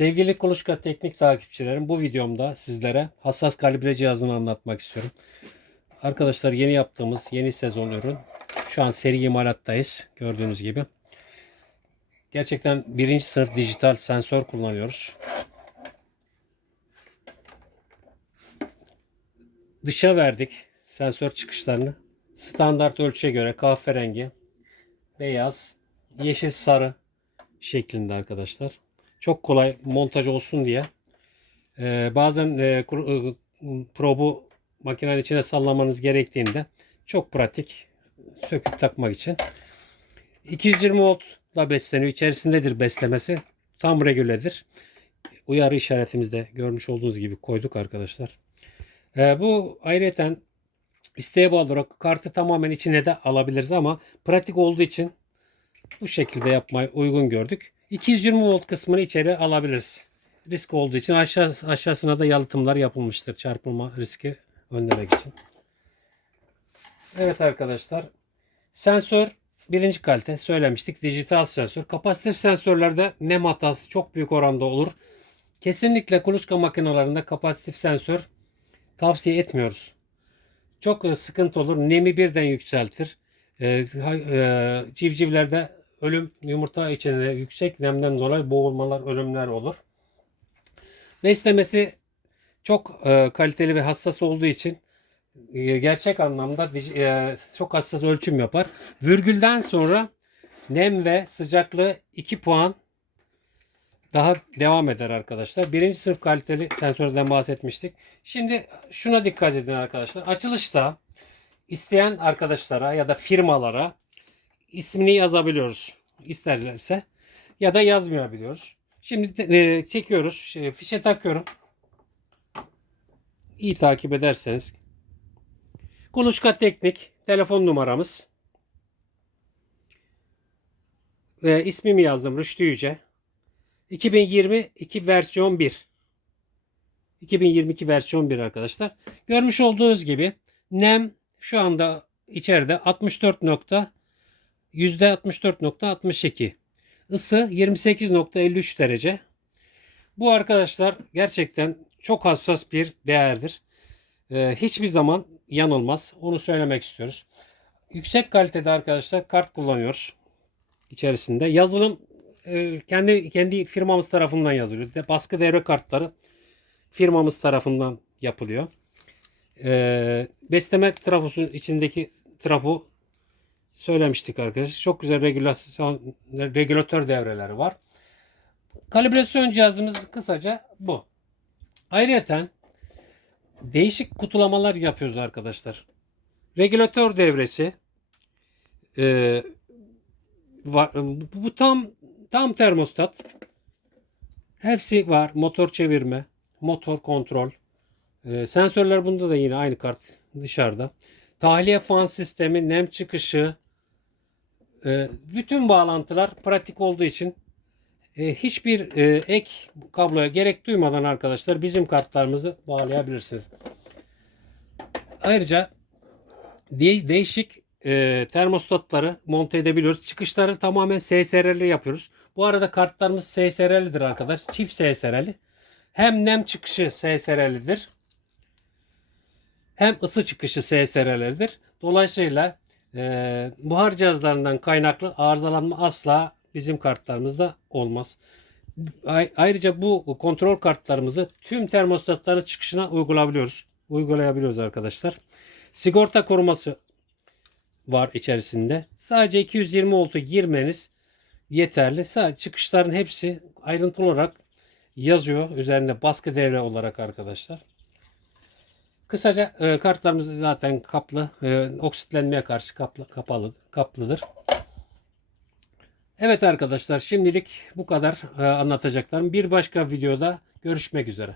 Sevgili Kuluçka Teknik takipçilerim bu videomda sizlere hassas kalibre cihazını anlatmak istiyorum. Arkadaşlar yeni yaptığımız yeni sezon ürün. Şu an seri imalattayız gördüğünüz gibi. Gerçekten birinci sınıf dijital sensör kullanıyoruz. Dışa verdik sensör çıkışlarını. Standart ölçüye göre kahverengi, beyaz, yeşil, sarı şeklinde arkadaşlar. Çok kolay montaj olsun diye. Ee, bazen e, kur- e, probu makinenin içine sallamanız gerektiğinde çok pratik söküp takmak için. 220 voltla besleniyor. İçerisindedir beslemesi. Tam regüledir. Uyarı işaretimizi de görmüş olduğunuz gibi koyduk arkadaşlar. Ee, bu ayrıca isteğe bağlı olarak kartı tamamen içine de alabiliriz ama pratik olduğu için bu şekilde yapmayı uygun gördük. 220 volt kısmını içeri alabiliriz. Risk olduğu için aşağı, aşağısına da yalıtımlar yapılmıştır. Çarpılma riski önlemek için. Evet arkadaşlar. Sensör birinci kalite söylemiştik. Dijital sensör. Kapasitif sensörlerde nem hatası çok büyük oranda olur. Kesinlikle kuluçka makinelerinde kapasitif sensör tavsiye etmiyoruz. Çok e, sıkıntı olur. Nemi birden yükseltir. E, ha- e, civcivlerde ölüm yumurta içinde yüksek nemden dolayı boğulmalar, ölümler olur. Beslemesi çok e, kaliteli ve hassas olduğu için e, gerçek anlamda e, çok hassas ölçüm yapar. Virgülden sonra nem ve sıcaklığı 2 puan daha devam eder arkadaşlar. Birinci sınıf kaliteli sensörden bahsetmiştik. Şimdi şuna dikkat edin arkadaşlar. Açılışta isteyen arkadaşlara ya da firmalara ismini yazabiliyoruz isterlerse ya da yazmayabiliyoruz. Şimdi e, çekiyoruz. Şey, fişe takıyorum. İyi takip ederseniz. Kuluçka Teknik telefon numaramız. Ve ismimi yazdım Rüştü Yüce. 2022 versiyon 1. 2022 versiyon 1 arkadaşlar. Görmüş olduğunuz gibi nem şu anda içeride 64 nokta %64.62. Isı 28.53 derece. Bu arkadaşlar gerçekten çok hassas bir değerdir. Ee, hiçbir zaman yanılmaz. Onu söylemek istiyoruz. Yüksek kalitede arkadaşlar kart kullanıyoruz içerisinde. Yazılım e, kendi kendi firmamız tarafından yazılıyor. Baskı devre kartları firmamız tarafından yapılıyor. Ee, besleme trafosunun içindeki trafo söylemiştik arkadaşlar. Çok güzel regülasyon, regülatör devreleri var. Kalibrasyon cihazımız kısaca bu. Ayrıca değişik kutulamalar yapıyoruz arkadaşlar. Regülatör devresi e, var, bu, tam tam termostat. Hepsi var. Motor çevirme, motor kontrol. E, sensörler bunda da yine aynı kart dışarıda. Tahliye fan sistemi, nem çıkışı, e, bütün bağlantılar pratik olduğu için e, hiçbir e, ek kabloya gerek duymadan arkadaşlar bizim kartlarımızı bağlayabilirsiniz. Ayrıca de- değişik termostatları monte edebiliyoruz. Çıkışları tamamen SSR'li yapıyoruz. Bu arada kartlarımız SSR'lidir arkadaş. Çift SSR'li. Hem nem çıkışı SSR'lidir. Hem ısı çıkışı SSR'lidir. Dolayısıyla e, buhar cihazlarından kaynaklı arızalanma asla bizim kartlarımızda olmaz. Ay- Ayrıca bu kontrol kartlarımızı tüm termostatların çıkışına uygulayabiliyoruz. Uygulayabiliyoruz arkadaşlar. Sigorta koruması var içerisinde. Sadece 220 voltu girmeniz yeterli. Sadece çıkışların hepsi ayrıntılı olarak yazıyor. Üzerinde baskı devre olarak arkadaşlar. Kısaca e, kartlarımız zaten kaplı. E, oksitlenmeye karşı kaplı, kapalı, kaplıdır. Evet arkadaşlar şimdilik bu kadar e, anlatacaklarım. Bir başka videoda görüşmek üzere.